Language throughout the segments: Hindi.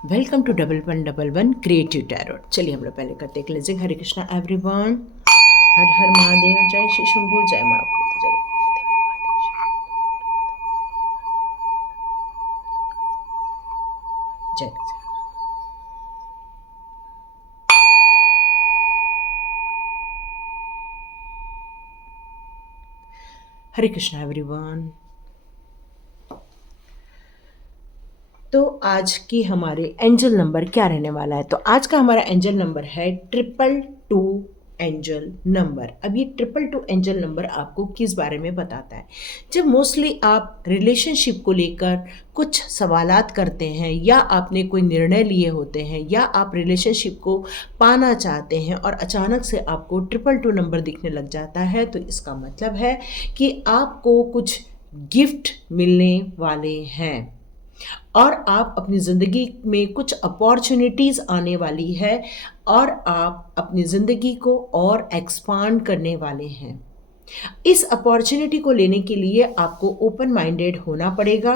Welcome to 1111 creative tarot. चलिए हम लोग पहले करते हैं क्लेंजिंग। हरे कृष्णा एवरीवन, हर हर महादेव, जय श्री शंभू, जय माँ भगवती, जय जय। हरे कृष्णा एवरीवन। तो आज की हमारे एंजल नंबर क्या रहने वाला है? तो आज का हमारा एंजल नंबर है 222 एंजल नंबर। अब ये 222 एंजल नंबर आपको किस बारे में बताता है? जब मोस्टली आप रिलेशनशिप को लेकर कुछ सवालात करते हैं या आपने कोई निर्णय लिए होते हैं या आप रिलेशनशिप को पाना चाहते हैं और अचानक से आपको 222 नंबर दिखने लग जाता है, तो इसका मतलब है कि आपको कुछ गिफ्ट मिलने वाले हैं और आप अपनी ज़िंदगी में कुछ अपॉर्चुनिटीज़ आने वाली है और आप अपनी ज़िंदगी को और एक्सपांड करने वाले हैं। इस अपॉर्चुनिटी को लेने के लिए आपको ओपन माइंडेड होना पड़ेगा।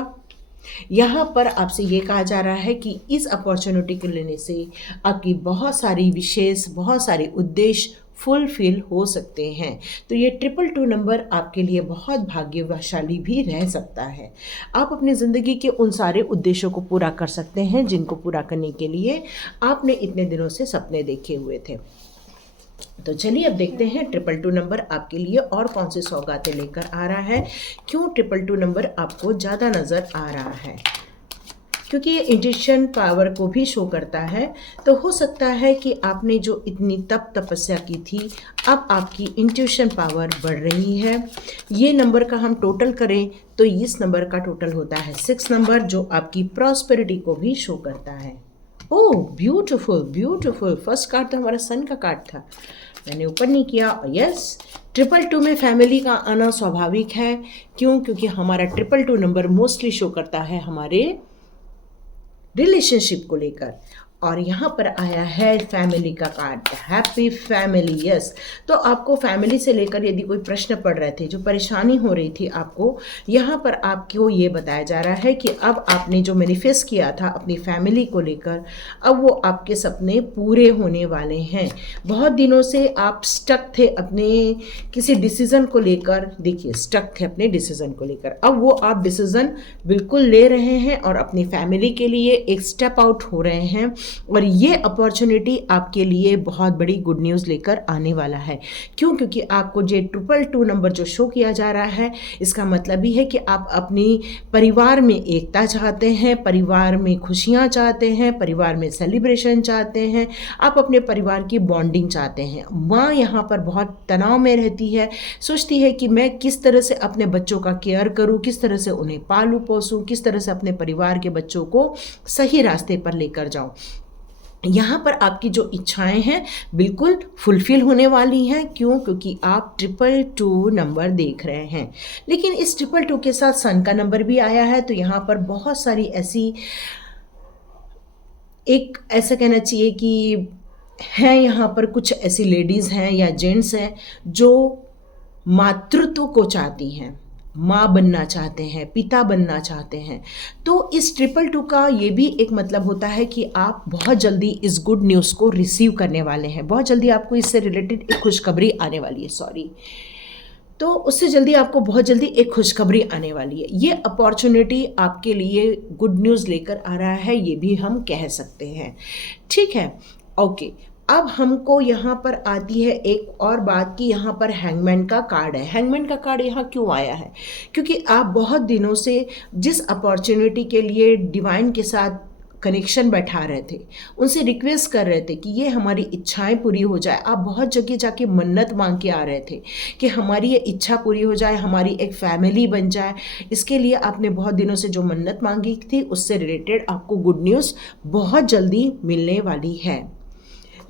यहाँ पर आपसे ये कहा जा रहा है कि इस अपॉर्चुनिटी को लेने से आपकी बहुत सारी विशेष, बहुत सारे उद्देश्य फुलफिल हो सकते हैं। तो ये 222 नंबर आपके लिए बहुत भाग्यशाली भी रह सकता है। आप अपनी ज़िंदगी के उन सारे उद्देश्यों को पूरा कर सकते हैं जिनको पूरा करने के लिए आपने इतने दिनों से सपने देखे हुए थे। तो चलिए अब देखते हैं 222 नंबर आपके लिए और कौन से सौगातें लेकर आ रहा है। क्यों 222 नंबर आपको ज़्यादा नज़र आ रहा है? क्योंकि ये इंट्यूशन पावर को भी शो करता है। तो हो सकता है कि आपने जो इतनी तपस्या की थी, अब आपकी इंट्यूशन पावर बढ़ रही है। ये नंबर का हम टोटल करें तो इस नंबर का टोटल होता है 6 नंबर, जो आपकी प्रॉस्पेरिटी को भी शो करता है। Oh beautiful beautiful. First card तो हमारा सन का कार्ड था, मैंने ऊपर नहीं किया। यस, 222 में फैमिली का आना स्वाभाविक है। क्यों? क्योंकि हमारा 222 नंबर मोस्टली शो करता है हमारे रिलेशनशिप को लेकर। और यहाँ पर आया है फैमिली का कार्ड, हैप्पी फैमिली। यस, तो आपको फैमिली से लेकर यदि कोई प्रश्न पड़ रहे थे, जो परेशानी हो रही थी आपको, यहाँ पर आपको ये बताया जा रहा है कि अब आपने जो मैनिफेस्ट किया था अपनी फैमिली को लेकर, अब वो आपके सपने पूरे होने वाले हैं। बहुत दिनों से आप स्टक थे अपने किसी डिसीज़न को लेकर। देखिए, स्टक थे अपने डिसीज़न को लेकर, अब वो आप डिसीज़न बिल्कुल ले रहे हैं और अपनी फैमिली के लिए एक स्टेप आउट हो रहे हैं। और ये अपॉर्चुनिटी आपके लिए बहुत बड़ी गुड न्यूज़ लेकर आने वाला है। क्यों? क्योंकि आपको जो 222 नंबर जो शो किया जा रहा है, इसका मतलब ही है कि आप अपनी परिवार में एकता चाहते हैं, परिवार में खुशियाँ चाहते हैं, परिवार में सेलिब्रेशन चाहते हैं, आप अपने परिवार की बॉन्डिंग चाहते हैं। माँ यहाँ पर बहुत तनाव में रहती है, सोचती है कि मैं किस तरह से अपने बच्चों का केयर करूँ, किस तरह से उन्हें पालूँ पोसूँ, किस तरह से अपने परिवार के बच्चों को सही रास्ते पर लेकर जाऊँ। यहाँ पर आपकी जो इच्छाएं हैं बिल्कुल फुलफिल होने वाली हैं। क्यों? क्योंकि आप 222 नंबर देख रहे हैं। लेकिन इस 222 के साथ सन का नंबर भी आया है, तो यहाँ पर बहुत सारी ऐसी, एक ऐसा कहना चाहिए कि हैं, यहाँ पर कुछ ऐसी लेडीज़ हैं या जेंट्स हैं जो मातृत्व को चाहती हैं, माँ बनना चाहते हैं, पिता बनना चाहते हैं। तो इस 222 का ये भी एक मतलब होता है कि आप बहुत जल्दी इस गुड न्यूज़ को रिसीव करने वाले हैं। बहुत जल्दी आपको इससे रिलेटेड एक खुशखबरी आने वाली है। तो उससे जल्दी आपको बहुत जल्दी एक खुशखबरी आने वाली है। ये अपॉर्चुनिटी आपके लिए गुड न्यूज़ लेकर आ रहा है, ये भी हम कह सकते हैं। ठीक है, ओके। अब हमको यहाँ पर आती है एक और बात कि यहाँ पर हैंगमैन का कार्ड है। हैंगमैन का कार्ड यहाँ क्यों आया है? क्योंकि आप बहुत दिनों से जिस अपॉर्चुनिटी के लिए डिवाइन के साथ कनेक्शन बैठा रहे थे, उनसे रिक्वेस्ट कर रहे थे कि ये हमारी इच्छाएं पूरी हो जाए। आप बहुत जगह जाके मन्नत मांग के आ रहे थे कि हमारी ये इच्छा पूरी हो जाए, हमारी एक फैमिली बन जाए। इसके लिए आपने बहुत दिनों से जो मन्नत मांगी थी, उससे रिलेटेड आपको गुड न्यूज़ बहुत जल्दी मिलने वाली है।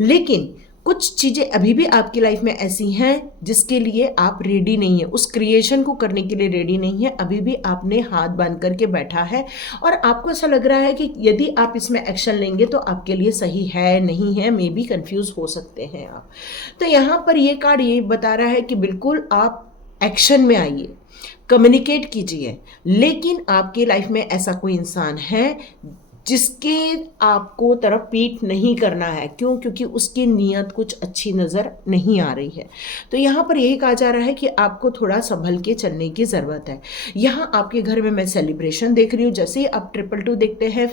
लेकिन कुछ चीज़ें अभी भी आपकी लाइफ में ऐसी हैं जिसके लिए आप रेडी नहीं है, उस क्रिएशन को करने के लिए रेडी नहीं है। अभी भी आपने हाथ बांध करके बैठा है और आपको ऐसा लग रहा है कि यदि आप इसमें एक्शन लेंगे तो आपके लिए सही है, नहीं है, मे बी कंफ्यूज हो सकते हैं आप। तो यहाँ पर ये कार्ड ये बता रहा है कि बिल्कुल आप एक्शन में आइए, कम्युनिकेट कीजिए। लेकिन आपकी लाइफ में ऐसा कोई इंसान है जिसके आपको तरफ पीठ नहीं करना है। क्यों? क्योंकि उसकी नीयत कुछ अच्छी नज़र नहीं आ रही है। तो यहाँ पर यही कहा जा रहा है कि आपको थोड़ा संभल के चलने की ज़रूरत है। यहाँ आपके घर में मैं सेलिब्रेशन देख रही हूँ। जैसे ही आप 222 देखते हैं,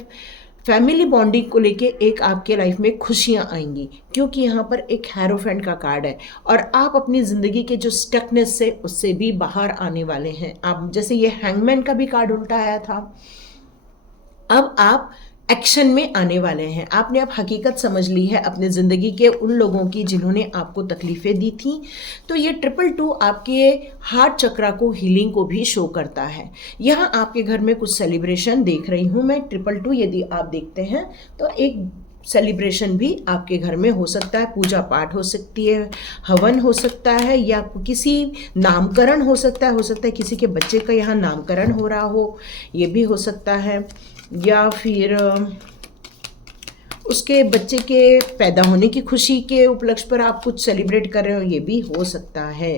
फैमिली बॉन्डिंग को लेके एक आपके लाइफ में खुशियाँ आएंगी, क्योंकि यहाँ पर एक हेरोफेंट का कार्ड है और आप अपनी ज़िंदगी के जो स्टकनेस से उससे भी बाहर आने वाले हैं। आप जैसे ये हैंगमैन का भी कार्ड उल्टा आया था, अब आप एक्शन में आने वाले हैं। आपने अब हकीकत समझ ली है अपने ज़िंदगी के उन लोगों की जिन्होंने आपको तकलीफ़ें दी थी। तो ये 222 आपके हार्ट चक्रा को, हीलिंग को भी शो करता है। यहाँ आपके घर में कुछ सेलिब्रेशन देख रही हूँ मैं। 222 यदि आप देखते हैं तो एक सेलिब्रेशन भी आपके घर में हो सकता है। पूजा पाठ हो सकती है, हवन हो सकता है, या किसी नामकरण हो सकता है किसी के बच्चे का यहाँ नामकरण हो रहा हो, ये भी हो सकता है, या फिर उसके बच्चे के पैदा होने की खुशी के उपलक्ष्य पर आप कुछ सेलिब्रेट कर रहे हो, ये भी हो सकता है।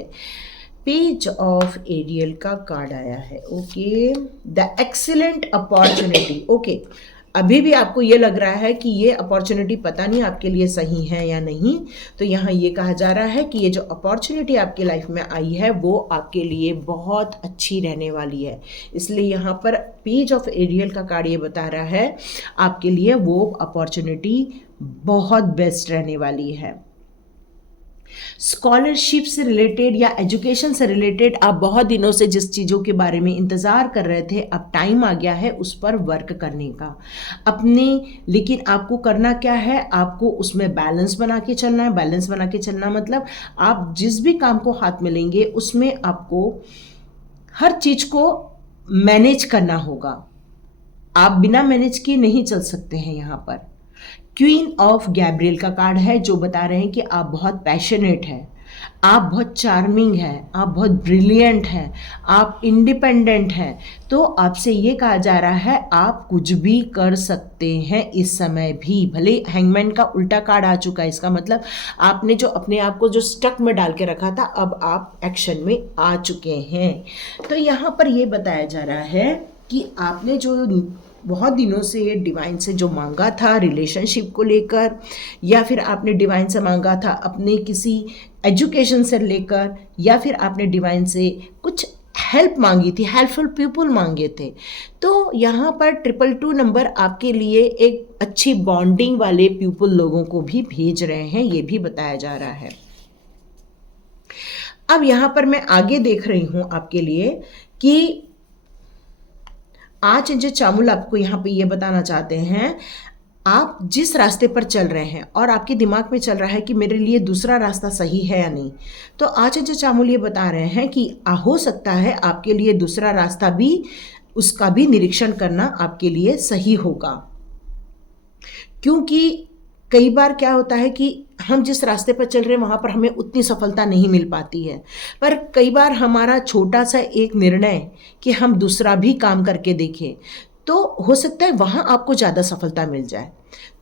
पेज ऑफ एरियल का कार्ड आया है। Okay, the excellent opportunity. Okay, अभी भी आपको ये लग रहा है कि ये अपॉर्चुनिटी पता नहीं आपके लिए सही है या नहीं, तो यहाँ ये कहा जा रहा है कि ये जो अपॉर्चुनिटी आपकी लाइफ में आई है वो आपके लिए बहुत अच्छी रहने वाली है। इसलिए यहाँ पर पेज ऑफ एरियल का कार्ड ये बता रहा है आपके लिए वो अपॉर्चुनिटी बहुत बेस्ट रहने वाली है। स्कॉलरशिप से रिलेटेड या एजुकेशन से रिलेटेड आप बहुत दिनों से जिस चीज़ों के बारे में इंतज़ार कर रहे थे, अब टाइम आ गया है उस पर वर्क करने का अपने। लेकिन आपको करना क्या है, आपको उसमें बैलेंस बना के चलना है। बैलेंस बना के चलना मतलब आप जिस भी काम को हाथ में लेंगे उसमें आपको हर चीज़ को मैनेज करना होगा। आप बिना मैनेज किए नहीं चल सकते हैं। यहाँ पर क्वीन ऑफ गैब्रियल का कार्ड है जो बता रहे हैं कि आप बहुत पैशनेट हैं, आप बहुत चार्मिंग हैं, आप बहुत ब्रिलियंट हैं, आप इंडिपेंडेंट हैं। तो आपसे ये कहा जा रहा है आप कुछ भी कर सकते हैं इस समय भी। भले हैंगमैन का उल्टा कार्ड आ चुका है, इसका मतलब आपने जो अपने आप को जो स्टक में डाल के रखा था, अब आप एक्शन में आ चुके हैं। तो यहाँ पर ये बताया जा रहा है कि आपने जो बहुत दिनों से डिवाइन से जो मांगा था रिलेशनशिप को लेकर, या फिर आपने डिवाइन से मांगा था अपने किसी एजुकेशन से लेकर, या फिर आपने डिवाइन से कुछ हेल्प मांगी थी, हेल्पफुल पीपल मांगे थे, तो यहाँ पर 222 नंबर आपके लिए एक अच्छी बॉन्डिंग वाले पीपल लोगों को भी भेज रहे हैं, ये भी बताया जा रहा है। अब यहाँ पर मैं आगे देख रही हूँ आपके लिए कि आज जो चामुल आपको यहाँ पे ये बताना चाहते हैं, आप जिस रास्ते पर चल रहे हैं और आपके दिमाग में चल रहा है कि मेरे लिए दूसरा रास्ता सही है या नहीं, तो आज जो चामुल ये बता रहे हैं कि हो सकता है आपके लिए दूसरा रास्ता भी, उसका भी निरीक्षण करना आपके लिए सही होगा। क्योंकि कई बार क्या होता है कि हम जिस रास्ते पर चल रहे हैं वहाँ पर हमें उतनी सफलता नहीं मिल पाती है, पर कई बार हमारा छोटा सा एक निर्णय कि हम दूसरा भी काम करके देखें, तो हो सकता है वहाँ आपको ज़्यादा सफलता मिल जाए।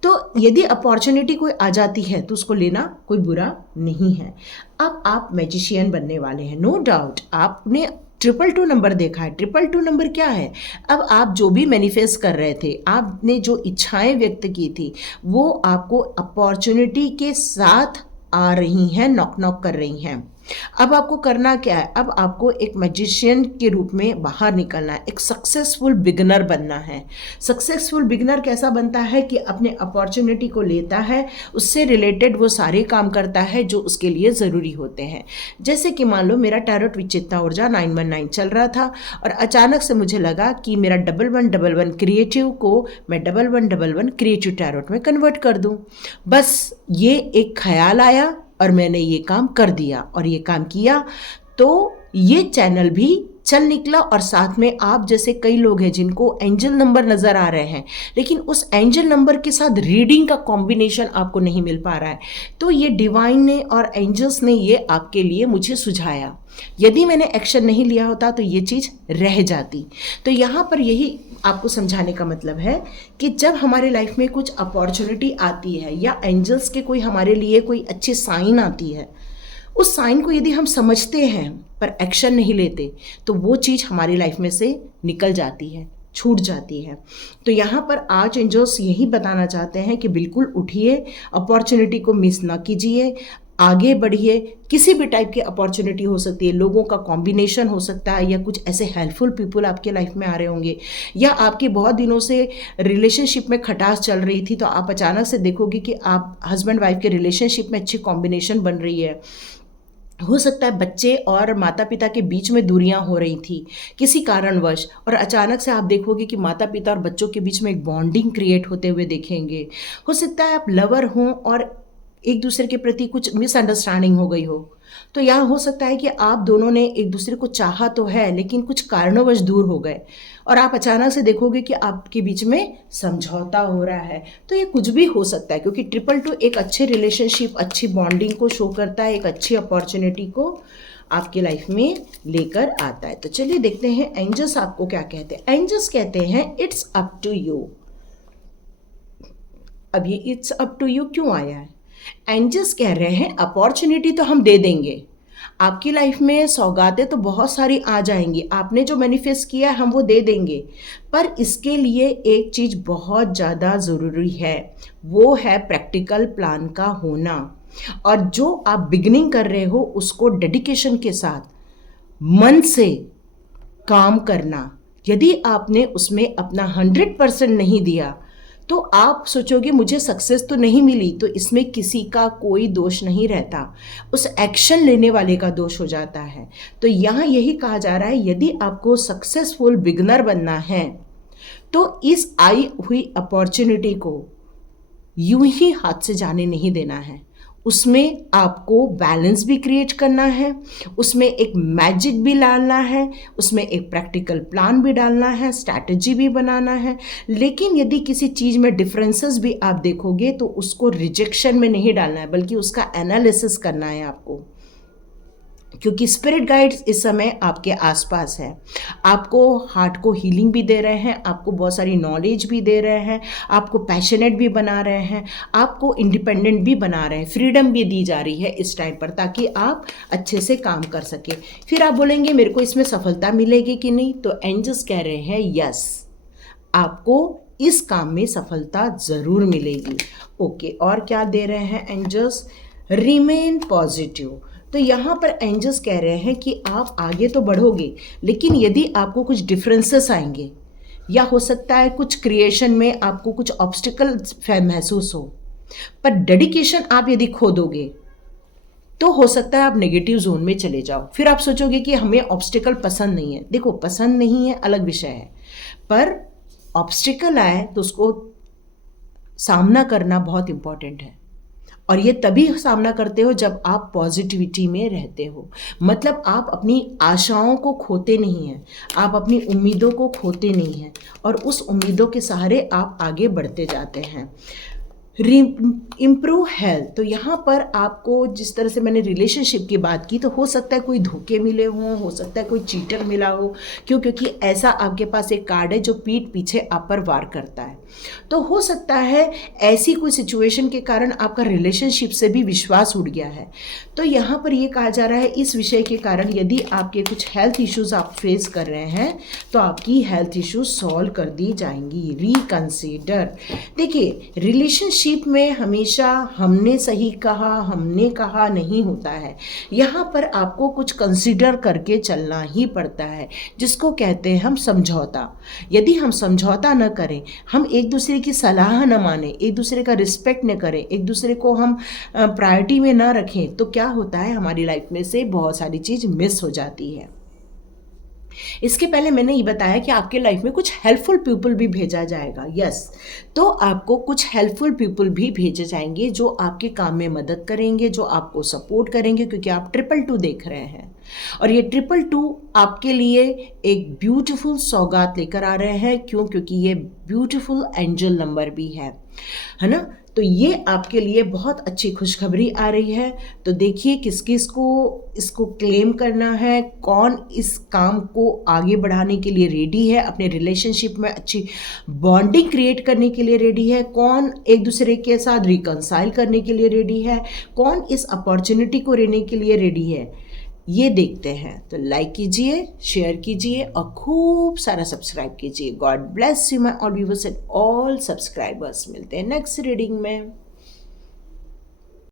तो यदि अपॉर्चुनिटी कोई आ जाती है तो उसको लेना कोई बुरा नहीं है। अब आप मैजिशियन बनने वाले हैं, नो डाउट। आपने 222 नंबर देखा है। 222 नंबर क्या है? अब आप जो भी मैनिफेस्ट कर रहे थे, आपने जो इच्छाएं व्यक्त की थी, वो आपको अपॉर्चुनिटी के साथ आ रही हैं, नॉक नॉक कर रही हैं। अब आपको करना क्या है? अब आपको एक मैजिशियन के रूप में बाहर निकलना है, एक सक्सेसफुल बिगनर बनना है। सक्सेसफुल बिगनर कैसा बनता है कि अपने अपॉर्चुनिटी को लेता है, उससे रिलेटेड वो सारे काम करता है जो उसके लिए ज़रूरी होते हैं। जैसे कि मान लो मेरा टैरोट विचित्ता ऊर्जा 919 चल रहा था और अचानक से मुझे लगा कि मेरा 1111 क्रिएटिव को मैं 1111 क्रिएटिव टैरोट में कन्वर्ट कर दूँ। बस ये एक ख्याल आया और मैंने ये काम कर दिया और ये काम किया, तो ये चैनल भी चल निकला। और साथ में आप जैसे कई लोग हैं जिनको एंजल नंबर नज़र आ रहे हैं, लेकिन उस एंजल नंबर के साथ रीडिंग का कॉम्बिनेशन आपको नहीं मिल पा रहा है, तो ये डिवाइन ने और एंजल्स ने ये आपके लिए मुझे सुझाया। यदि मैंने एक्शन नहीं लिया होता तो ये चीज़ रह जाती। तो यहाँ पर यही आपको समझाने का मतलब है कि जब हमारे लाइफ में कुछ अपॉर्चुनिटी आती है या एंजल्स के कोई हमारे लिए कोई अच्छी साइन आती है, उस साइन को यदि हम समझते हैं पर एक्शन नहीं लेते, तो वो चीज़ हमारी लाइफ में से निकल जाती है। छूट जाती है। तो यहाँ पर आज एंजल्स यही बताना चाहते हैं कि बिल्कुल उठिए, अपॉर्चुनिटी को मिस ना कीजिए, आगे बढ़िए। किसी भी टाइप की अपॉर्चुनिटी हो सकती है, लोगों का कॉम्बिनेशन हो सकता है, या कुछ ऐसे हेल्पफुल पीपल आपके लाइफ में आ रहे होंगे, या आपकी बहुत दिनों से रिलेशनशिप में खटास चल रही थी तो आप अचानक से देखोगे कि आप हस्बैंड वाइफ के रिलेशनशिप में अच्छी कॉम्बिनेशन बन रही है। हो सकता है बच्चे और माता पिता के बीच में दूरियां हो रही थी किसी कारणवश, और अचानक से आप देखोगे कि माता पिता और बच्चों के बीच में एक बॉन्डिंग क्रिएट होते हुए देखेंगे। हो सकता है आप लवर हों और एक दूसरे के प्रति कुछ मिसअंडरस्टैंडिंग हो गई हो, तो यहाँ हो सकता है कि आप दोनों ने एक दूसरे को चाहा तो है लेकिन कुछ कारणवश दूर हो गए, और आप अचानक से देखोगे कि आपके बीच में समझौता हो रहा है। तो ये कुछ भी हो सकता है, क्योंकि 222 एक अच्छे रिलेशनशिप, अच्छी बॉन्डिंग को शो करता है, एक अच्छी अपॉर्चुनिटी को आपकी लाइफ में लेकर आता है। तो चलिए देखते हैं एंजल्स आपको क्या कहते हैं। एंजल्स कहते हैं इट्स अप टू यू। अब ये इट्स अप टू यू क्यों आया है? एंजल्स कह रहे हैं अपॉर्चुनिटी तो हम दे देंगे, आपकी लाइफ में सौगातें तो बहुत सारी आ जाएंगी, आपने जो मैनिफेस्ट किया हम वो दे देंगे, पर इसके लिए एक चीज़ बहुत ज़्यादा ज़रूरी है, वो है प्रैक्टिकल प्लान का होना। और जो आप बिगिनिंग कर रहे हो उसको डेडिकेशन के साथ, मन से काम करना। यदि आपने उसमें अपना 100% नहीं दिया तो आप सोचोगे मुझे सक्सेस तो नहीं मिली, तो इसमें किसी का कोई दोष नहीं रहता, उस एक्शन लेने वाले का दोष हो जाता है। तो यहाँ यही कहा जा रहा है, यदि आपको सक्सेसफुल बिगनर बनना है तो इस आई हुई अपॉर्चुनिटी को यूं ही हाथ से जाने नहीं देना है, उसमें आपको बैलेंस भी क्रिएट करना है, उसमें एक मैजिक भी डालना है, उसमें एक प्रैक्टिकल प्लान भी डालना है, स्ट्रैटेजी भी बनाना है। लेकिन यदि किसी चीज़ में डिफरेंसेस भी आप देखोगे तो उसको रिजेक्शन में नहीं डालना है, बल्कि उसका एनालिसिस करना है आपको, क्योंकि स्पिरिट गाइड्स इस समय आपके आसपास है, आपको हार्ट को हीलिंग भी दे रहे हैं, आपको बहुत सारी नॉलेज भी दे रहे हैं, आपको पैशनेट भी बना रहे हैं, आपको इंडिपेंडेंट भी बना रहे हैं, फ्रीडम भी दी जा रही है इस टाइम पर, ताकि आप अच्छे से काम कर सकें। फिर आप बोलेंगे मेरे को इसमें सफलता मिलेगी कि नहीं, तो एंजल्स कह रहे हैं यस, आपको इस काम में सफलता ज़रूर मिलेगी। ओके, और क्या दे रहे हैं एंजल्स? Remain positive. तो यहाँ पर एंजल्स कह रहे हैं कि आप आगे तो बढ़ोगे, लेकिन यदि आपको कुछ डिफरेंसेस आएंगे, या हो सकता है कुछ क्रिएशन में आपको कुछ ऑब्स्टिकल महसूस हो, पर डेडिकेशन आप यदि खो दोगे तो हो सकता है आप नेगेटिव जोन में चले जाओ। फिर आप सोचोगे कि हमें ऑब्स्टिकल पसंद नहीं है। देखो, पसंद नहीं है अलग विषय है, पर ऑब्स्टिकल आए तो उसको सामना करना बहुत इम्पॉर्टेंट है, और ये तभी सामना करते हो जब आप पॉजिटिविटी में रहते हो। मतलब आप अपनी आशाओं को खोते नहीं हैं, आप अपनी उम्मीदों को खोते नहीं हैं, और उस उम्मीदों के सहारे आप आगे बढ़ते जाते हैं। इम्प्रूव हेल्थ, तो यहाँ पर आपको जिस तरह से मैंने रिलेशनशिप की बात की, तो हो सकता है कोई धोखे मिले हों, हो सकता है कोई चीटर मिला हो, क्योंकि ऐसा आपके पास एक कार्ड है जो पीठ पीछे आप पर वार करता है। तो हो सकता है ऐसी कोई सिचुएशन के कारण आपका रिलेशनशिप से भी विश्वास उड़ गया है। तो यहाँ पर ये कहा जा रहा है इस विषय के कारण यदि आपके कुछ हेल्थ इश्यूज आप फेस कर रहे हैं तो आपकी हेल्थ इश्यूज सॉल्व कर दी जाएंगी। रिकंसीडर, देखिए रिलेशनशिप में हमेशा हमने सही कहा, हमने कहा नहीं होता है। यहाँ पर आपको कुछ कंसीडर करके चलना ही पड़ता है, जिसको कहते हैं हम समझौता। यदि हम समझौता न करें, हम एक दूसरे की सलाह न माने, एक दूसरे का रिस्पेक्ट न करें, एक दूसरे को हम प्रायोरिटी में न रखें, तो क्या होता है हमारी लाइफ में से बहुत सारी चीज़ मिस हो जाती है। इसके पहले मैंने ये बताया कि आपके लाइफ में कुछ हेल्पफुल पीपल भी भेजा जाएगा। यस, तो आपको कुछ हेल्पफुल पीपल भी भेजे जाएंगे जो आपके काम में मदद करेंगे, जो आपको सपोर्ट करेंगे, क्योंकि आप 222 देख रहे हैं, और ये 222 आपके लिए एक ब्यूटीफुल सौगात लेकर आ रहे हैं। क्यों? क्योंकि ये ब्यूटीफुल एंजल नंबर भी है ना। तो ये आपके लिए बहुत अच्छी खुशखबरी आ रही है। तो देखिए किस किस को इसको क्लेम करना है, कौन इस काम को आगे बढ़ाने के लिए रेडी है, अपने रिलेशनशिप में अच्छी बॉन्डिंग क्रिएट करने के लिए रेडी है, कौन एक दूसरे के साथ रिकंसाइल करने के लिए रेडी है, कौन इस अपॉर्चुनिटी को लेने के लिए रेडी है। ये देखते हैं। तो लाइक कीजिए, शेयर कीजिए और खूब सारा सब्सक्राइब कीजिए। God bless you my all viewers and all subscribers. मिलते हैं नेक्स्ट रीडिंग में।